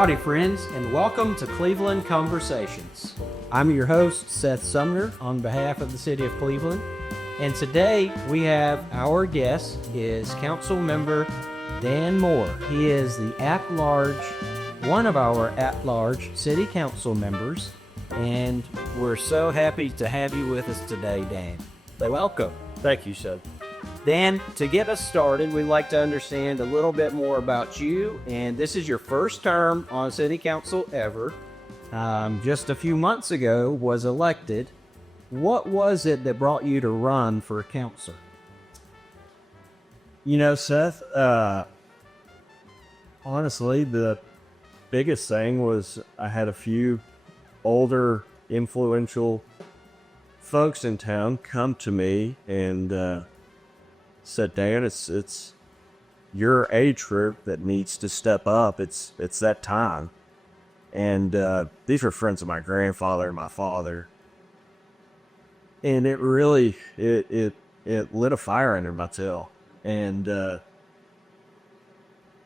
Howdy, friends, and welcome to Cleveland Conversations. I'm your host, Seth Sumner, on behalf of the City of Cleveland. And today we have our guest is Council Member Dan Moore. He is the one of our at-large City Council members, and we're so happy to have you with us today, Dan. So welcome. Thank you, Seth. Dan, to get us started, we'd like to understand a little bit more about you, and this is your first term on City Council ever. Just a few months ago was elected. What was it that brought you to run for council? You know, Seth, honestly, the biggest thing was I had a few older, influential folks in town come to me and said, Dan, it's your age group that needs to step up. It's that time. And these were friends of my grandfather and my father. And it really, it lit a fire under my tail. And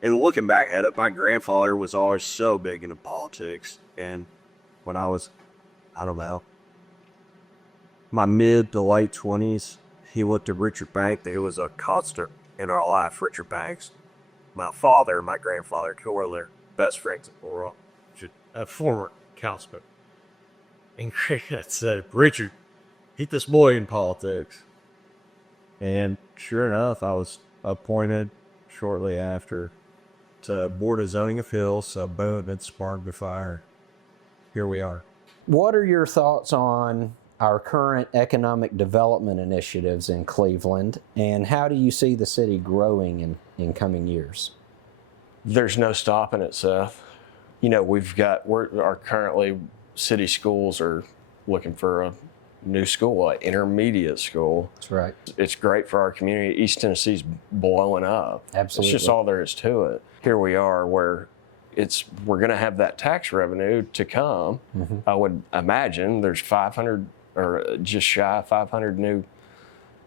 looking back at it, my grandfather was always so big into politics. And when I was, I don't know, my mid to late 20s, he looked at Richard Banks. There was a constant in our life, Richard Banks. My father and my grandfather were their best friends in the world. A former councilman. And Greg said, Richard, keep this boy in politics. And sure enough, I was appointed shortly after to Board of Zoning Appeals. So boom, it sparked the fire. Here we are. What are your thoughts on our current economic development initiatives in Cleveland, and how do you see the city growing in coming years? There's no stopping it, Seth. You know, our currently city schools are looking for a new school, an intermediate school. That's right. It's great for our community. East Tennessee's blowing up. Absolutely. It's just all there is to it. Here we are where we're going to have that tax revenue to come. Mm-hmm. I would imagine there's 500 or just shy of 500 new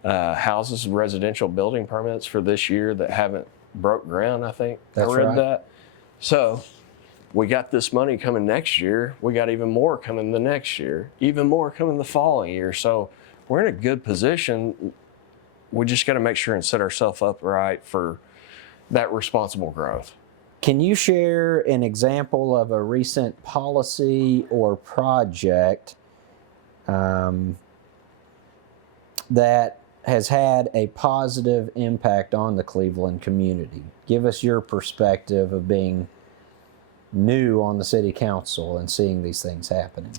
houses, residential building permits for this year that haven't broke ground, I think. That's I read right. that. So we got this money coming next year. We got even more coming the next year, even more coming the following year. So we're in a good position. We just got to make sure and set ourselves up right for that responsible growth. Can you share an example of a recent policy or project that has had a positive impact on the Cleveland community? Give us your perspective of being new on the city council and seeing these things happening.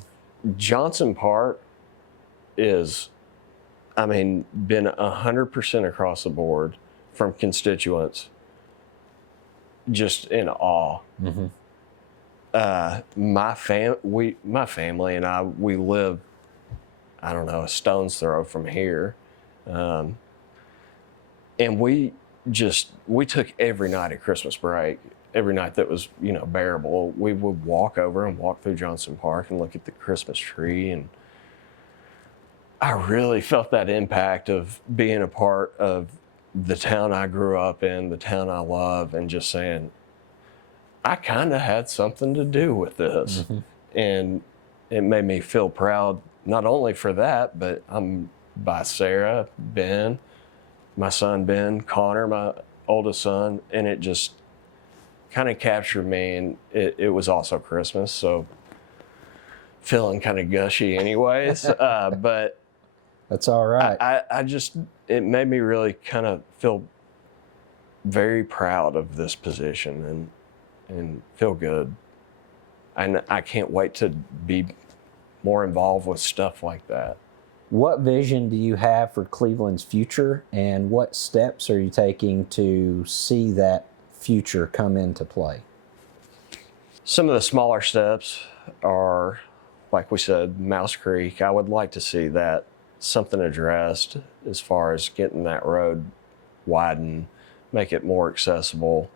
Johnson Park is, been 100% across the board from constituents, just in awe. Mm-hmm. My family and I, we live, I don't know, a stone's throw from here. And we took every night at Christmas break, every night that was, bearable, we would walk over and walk through Johnson Park and look at the Christmas tree. And I really felt that impact of being a part of the town I grew up in, the town I love, and just saying, I kind of had something to do with this. Mm-hmm. And it made me feel proud, not only for that, but I'm by Sarah, Ben, my son Ben, Connor, my oldest son, and it just kind of captured me. And it was also Christmas, so feeling kind of gushy anyways, but that's all right. It made me really kind of feel very proud of this position and feel good. And I can't wait to be more involved with stuff like that. What vision do you have for Cleveland's future, and what steps are you taking to see that future come into play? Some of the smaller steps are, like we said, Mouse Creek. I would like to see that something addressed as far as getting that road widened, make it more accessible.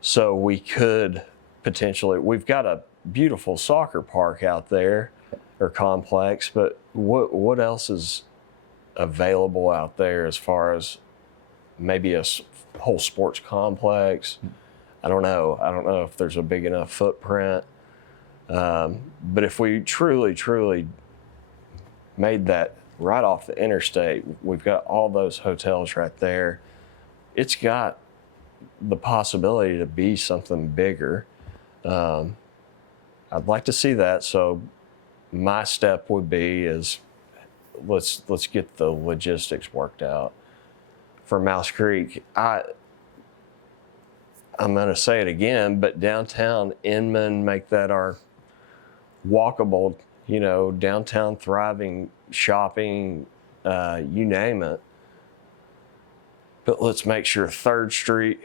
So we could potentially, we've got a beautiful soccer park out there, or complex, but what else is available out there as far as maybe a whole sports complex? I don't know. I don't know if there's a big enough footprint. But if we truly made that right off the interstate, we've got all those hotels right there. It's got the possibility to be something bigger. I'd like to see that. So my step would be is let's get the logistics worked out for Mouse Creek. I'm going to say it again, but downtown Inman, make that our walkable, downtown thriving shopping, you name it. But let's make sure 3rd Street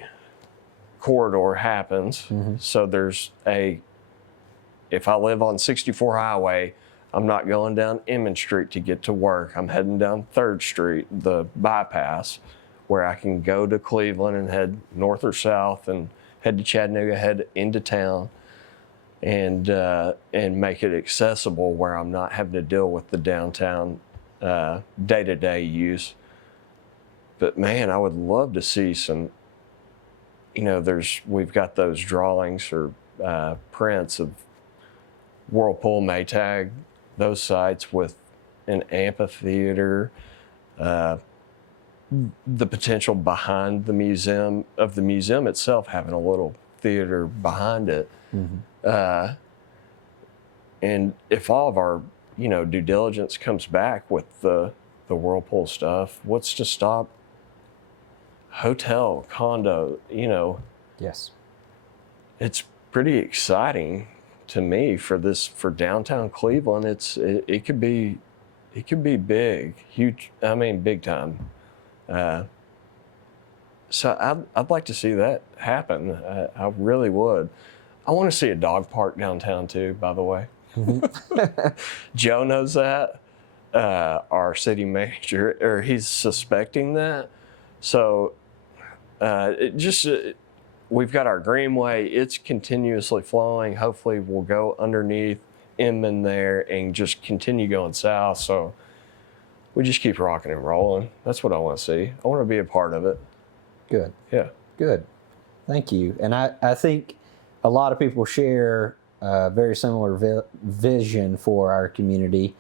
corridor happens. So there's if I live on 64 Highway, I'm not going down Inman Street to get to work. I'm heading down 3rd Street, the bypass, where I can go to Cleveland and head north or south and head to Chattanooga, head into town, and make it accessible where I'm not having to deal with the downtown day-to-day use. But man, I would love to see some, we've got those drawings or prints of Whirlpool, Maytag, those sites with an amphitheater, the potential behind the museum itself having a little theater behind it. And if all of our, due diligence comes back with the Whirlpool stuff, what's to stop hotel, condo, Yes. It's pretty exciting to me for downtown Cleveland. It could be big, huge. I mean, big time. So I'd like to see that happen. I really would. I want to see a dog park downtown too, by the way. Joe knows that, our city manager, or he's suspecting that. So we've got our Greenway, it's continuously flowing. Hopefully we'll go underneath Inman there and just continue going south. So we just keep rocking and rolling. That's what I want to see. I want to be a part of it. Good. Yeah. Good. Thank you. And I think a lot of people share a very similar vision for our community.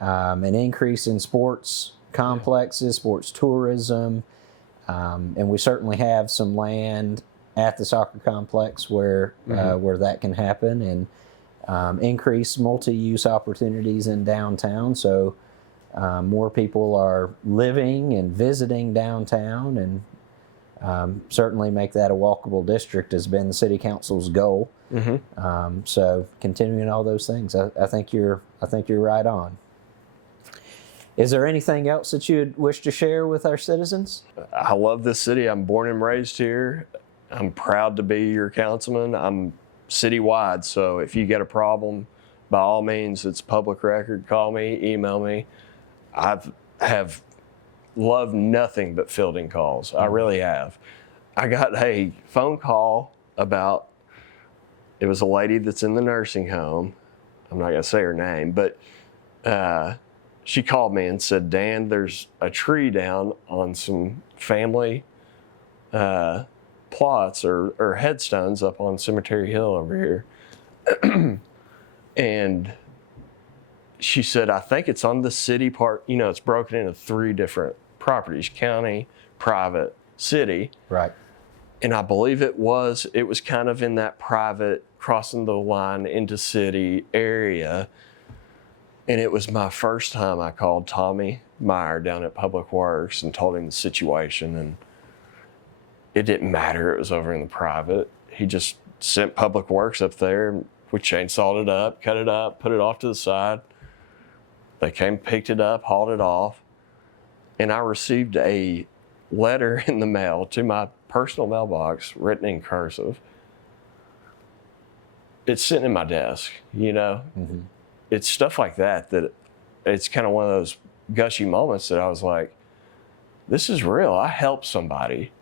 An increase in sports complexes, sports tourism, and we certainly have some land at the soccer complex where that can happen, and increase multi-use opportunities in downtown. So more people are living and visiting downtown, and certainly make that a walkable district has been the city council's goal. So continuing all those things, I think you're right on. Is there anything else that you'd wish to share with our citizens? I love this city. I'm born and raised here. I'm proud to be your councilman. I'm citywide, so if you get a problem, by all means, it's public record. Call me, email me. I have loved nothing but fielding calls. I really have. I got a phone call about, it was a lady that's in the nursing home. I'm not gonna say her name, but she called me and said, Dan, there's a tree down on some family plots or headstones up on Cemetery Hill over here. And she said, I think it's on the city part. It's broken into 3 different properties: county, private, city. Right. And I believe it was kind of in that private, crossing the line into city area. And it was my first time I called Tommy Meyer down at Public Works and told him the situation. And it didn't matter. It was over in the private. He just sent Public Works up there. We chainsawed it up, cut it up, put it off to the side. They came, picked it up, hauled it off. And I received a letter in the mail to my personal mailbox written in cursive. It's sitting in my desk, It's stuff like that it's kind of one of those gushy moments that I was like, this is real. I helped somebody.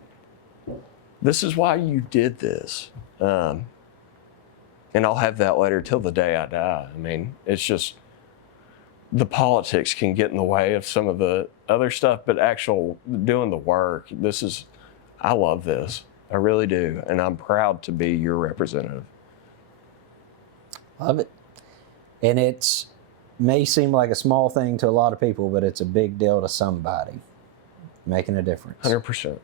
This is why you did this. And I'll have that letter till the day I die. I mean, it's just, the politics can get in the way of some of the other stuff, but actual doing the work, I love this. I really do. And I'm proud to be your representative. Love it. And it's may seem like a small thing to a lot of people, but it's a big deal to somebody, making a difference. 100%.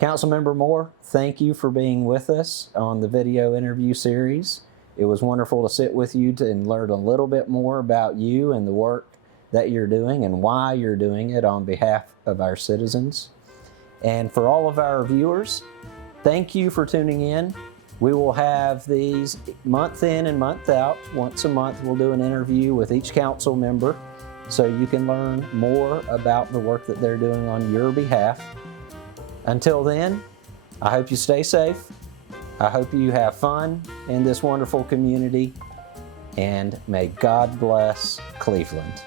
Councilmember Moore, thank you for being with us on the video interview series. It was wonderful to sit with you and learn a little bit more about you and the work that you're doing and why you're doing it on behalf of our citizens. And for all of our viewers, thank you for tuning in. We will have these month in and month out. Once a month, we'll do an interview with each council member so you can learn more about the work that they're doing on your behalf. Until then, I hope you stay safe. I hope you have fun in this wonderful community, and may God bless Cleveland.